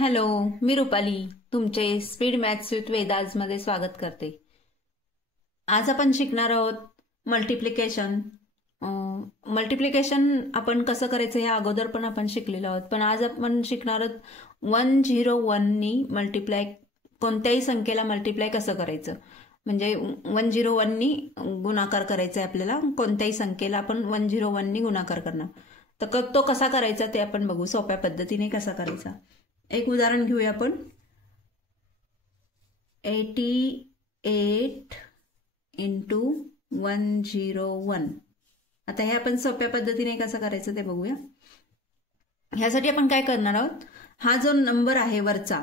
Hello, मी रुपाली तुमचे speed maths with Vedas मध्ये स्वागत करते। आज आपण शिकणार आहोत मल्टिप्लिकेशन। मल्टिप्लिकेशन आपण कसं करायचं हे अगोदर पण आपण शिकलेलो आहोत, पण आज आपण शिकणार आहोत 101 नी मल्टिप्लाय, कोणत्याही संख्येला मल्टिप्लाय कसं करायचं, म्हणजे 101 नी गुणाकार करायचा आहे आपल्याला। कोणत्याही संख्येला आपण 101 नी गुणाकार करणार, तर तो कसा करायचा ते आपण बघू, सोप्या पद्धतीने कसा करायचा। एक उदाहरण घेऊया आपण। 88 इंटू 101। आता हे आपण सोप्या पद्धतीने कसं करायचं ते बघूया। ह्यासाठी आपण काय करणार आहोत, हा जो नंबर आहे वरचा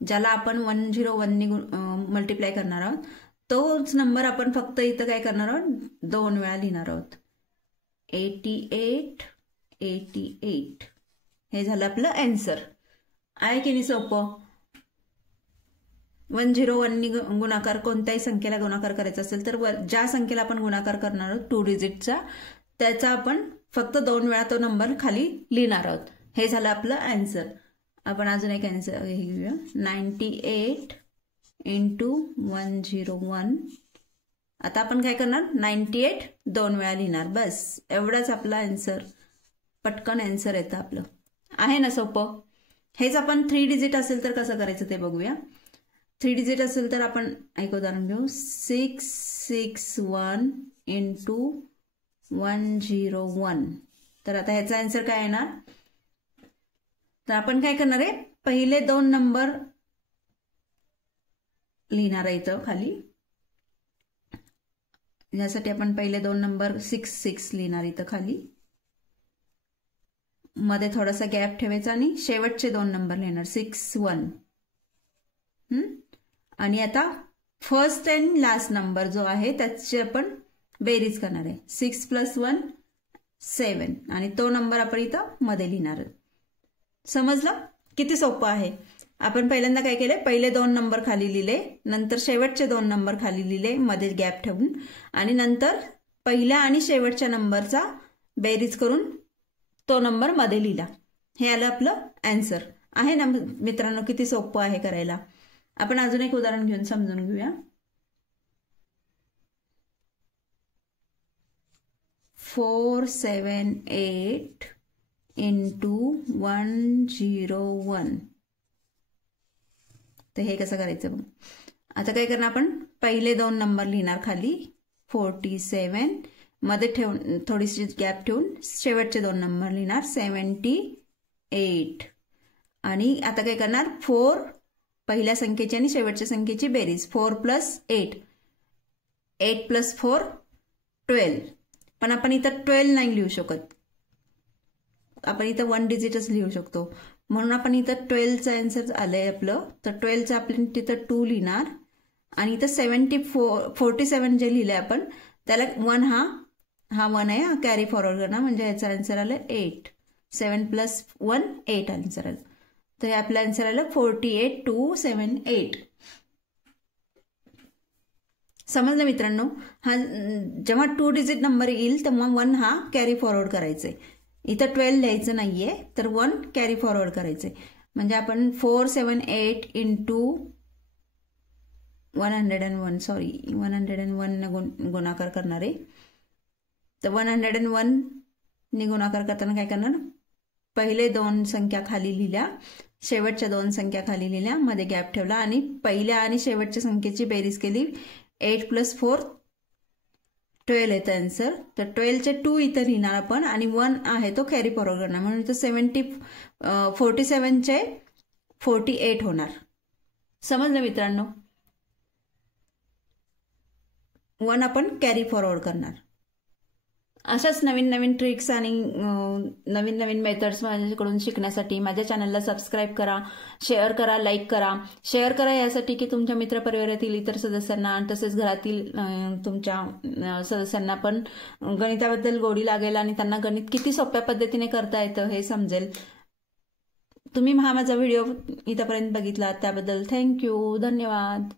ज्याला आपण 101 नी मल्टिप्लाय करणार आहोत, तोच नंबर आपण फक्त इथं काय करणार आहोत, 2 वेळा लिहिणार आहोत। 88 88 हे झालं आपलं आन्सर। आहे की नाही सोपं। 101 नी गुणाकार कोणत्याही संख्येला गुणाकार करायचा असेल तर ज्या संख्येला आपण गुणाकार करणार आहोत 2 डिजिटचा, त्याचा आपण फक्त 2 वेळा तो नंबर खाली लिहिणार आहोत। हे झालं आपलं आन्सर। आपण अजून एक आन्सर घेऊया। 98 इंटू 101। आता आपण काय करणार, 98 2 वेळा लिहिणार, बस एवढाच आपला आन्सर। पटकन आन्सर येतं आपलं। आहे ना सोपं। हेच आपण 3 डिजिट असेल तर कसं करायचं ते बघूया। 3 डिजिट असेल तर आपण एक उदाहरण घेऊ। 661 इंटू 101। तर आता ह्याचा आन्सर काय येणार, तर आपण काय करणार आहे, पहिले 2 नंबर लिहिणार आहे इथं खाली। यासाठी आपण पहिले 2 नंबर 66 लिहिणार इथं खाली, मध्ये थोडासा गॅप ठेवायचा आणि शेवटचे 2 नंबर लिहिणार 61। आणि आता फर्स्ट अँड लास्ट नंबर जो आहे त्याची आपण बेरीज करणार आहे। 6 + 1 7 आणि तो नंबर आपण इथं मध्ये लिहिणार। समजलं किती सोपं आहे। आपण पहिल्यांदा काय केले, पहिले 2 नंबर खाली लिहिले, नंतर शेवटचे 2 नंबर खाली लिहिले मध्ये गॅप ठेवून, आणि नंतर पहिल्या आणि शेवटच्या नंबरचा बेरीज करून तो नंबर मध्ये लिहिला। हे आलं आपलं आन्सर। आहे ना मित्रांनो, किती सोपं आहे करायला। आपण अजून एक उदाहरण घेऊन समजून घेऊया। 478 इंटू 101। तर हे कसं करायचं बघ। आता काय करणार, आपण पहिले 2 नंबर लिहिणार खाली 47, मध्ये ठेवून थोडीशी गॅप ठेवून शेवटचे 2 नंबर लिहिणार 78। आणि आता काय करणार, 4 पहिल्या संख्येची आणि शेवटच्या संख्येची बेरीज, 4 + 8 8 + 4 12। पण आपण इथं 12 नाही लिहू शकत, आपण इथं 1 डिजिटच लिहू शकतो, म्हणून आपण इथं 12चा आन्सर आलंय आपलं। तर 12चा आपण तिथं 2 लिहिणार, आणि इथं 47 जे लिहिलंय आपण त्याला 1 हा 1 आहे, हा कॅरी फॉरवर्ड करणार, म्हणजे याचा आन्सर आलं 8। 7 + 1 8 आन्सर आलं। तर हे आपलं आन्सर आलं 48278। समजलं मित्रांनो। हा जेव्हा 2 डिजिट नंबर येईल तेव्हा 1 हा कॅरी फॉरवर्ड करायचंय, इथं 12 लिहायचं नाहीये, तर 1 कॅरी फॉरवर्ड करायचंय। म्हणजे आपण 478 इंटू 101 ने गुणाकार करणार आहे। तर 101 ने गुणाकार करताना काय करणार, पहिले 2 संख्या खाली लिहिल्या, शेवटच्या 2 संख्या खाली लिहिल्या, मध्ये गॅप ठेवला, आणि पहिल्या आणि शेवटच्या संख्येची बेरीज केली। 8 + 4 12 येतं आन्सर। तर 12चे 2 इथं लिहिणार आपण, आणि 1 आहे तो कॅरी फॉरवर्ड करणार, म्हणून इथं 47चे 48 होणार। समजलं मित्रांनो। 1 आपण कॅरी फॉरवर्ड करणार। अशाच नवीन नवीन ट्रिक्स आणि नवीन नवीन मेथड्स माझ्याकडून शिकण्यासाठी माझ्या चॅनलला सबस्क्राईब करा, शेअर करा, लाईक करा। शेअर करा यासाठी की तुमच्या मित्रपरिवारातील इतर सदस्यांना, तसेच घरातील तुमच्या सदस्यांना पण गणिताबद्दल गोडी लागेल आणि त्यांना गणित किती सोप्या पद्धतीने करता येतं हे समजेल। तुम्ही हा माझा व्हिडिओ इथपर्यंत बघितला त्याबद्दल थँक्यू, धन्यवाद।